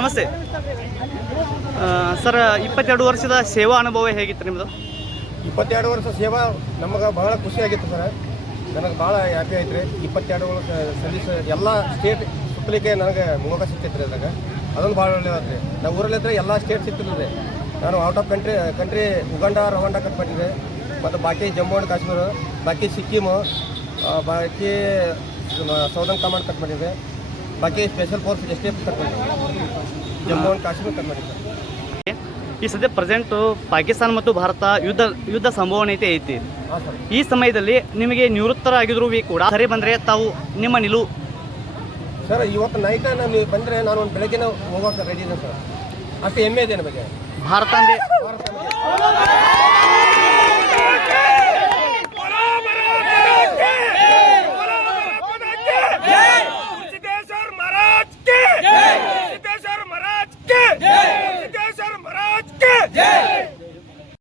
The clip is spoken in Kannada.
ನಮಸ್ತೆ ಸರ್ 22 ವರ್ಷದ ಸೇವಾ ಅನುಭವ ಹೇಗಿತ್ತು ನಿಮ್ಮದು? 22 ವರ್ಷ ಸೇವಾ ನಮಗೆ ಭಾಳ ಖುಷಿಯಾಗಿತ್ತು ಸರ್. ನನಗೆ ಭಾಳ ಹ್ಯಾಪಿ ಆಯ್ತು ರೀ. 22 ವರ್ಷ ಸರ್ವಿಸ್ ಎಲ್ಲ ಸ್ಟೇಟ್ ಸುತ್ತಲಿಕ್ಕೆ ನನಗೆ ಮೋಗ ಸಿಕ್ತೈತೆ ರೀ. ಅದಾಗ ಅದೊಂದು ಭಾಳ ಒಳ್ಳೆಯದು ರೀ. ನಾವು ಊರಲ್ಲಿದ್ದರೆ ಎಲ್ಲ ಸ್ಟೇಟ್ ಸಿಗ್ತಿಲ್ಲ ರೀ. ನಾನು out of country Uganda Rwanda ಕಟ್ಬಿಟ್ಟಿದ್ದೆ, ಮತ್ತು ಬಾಕಿ ಜಮ್ಮು ಆ್ಯಂಡ್ ಕಾಶ್ಮೀರ, ಬಾಕಿ ಸಿಕ್ಕಿಮು, ಬಾಕಿ ಸೌದರ್ನ್ ಕಮಾಂಡ್ ಕಟ್ಬಿಟ್ಟಿದೆ, ಬಾಕಿ ಸ್ಪೆಷಲ್ ಫೋರ್ಸ್ STF ಕಟ್ಬಿಟ್ಟಿದೆ, ಜಮ್ಮು ಆ್ಯಂಡ್ ಕಾಶ್ಮೀರ ಕಟ್ಬಿಟ್ಟಿದೆ. ಈ ಸದ್ಯ ಪ್ರೆಸೆಂಟು ಪಾಕಿಸ್ತಾನ ಮತ್ತು ಭಾರತ ಯುದ್ಧ ಸಂಭವನೀಯತೆ ಐತಿ. ಹಾಂ ಸರ್. ಈ ಸಮಯದಲ್ಲಿ ನಿಮಗೆ ನಿವೃತ್ತರಾಗಿದ್ರು ಕೂಡ ಸರಿ ಬಂದರೆ ತಾವು ನಿಮ್ಮ ನಿಲುವು? ಸರ್, ಇವತ್ತು ನೈಟ್ ನಾನು ಬಂದರೆ ನಾನು ಒಂದು ಬೆಳಗ್ಗೆನೇ ಹೋಗೋಕೆ ರೆಡಿ ಇದೆ ಸರ್. ಅಷ್ಟು ಹೆಮ್ಮೆ ಇದೆ ನಮಗೆ. ಭಾರತ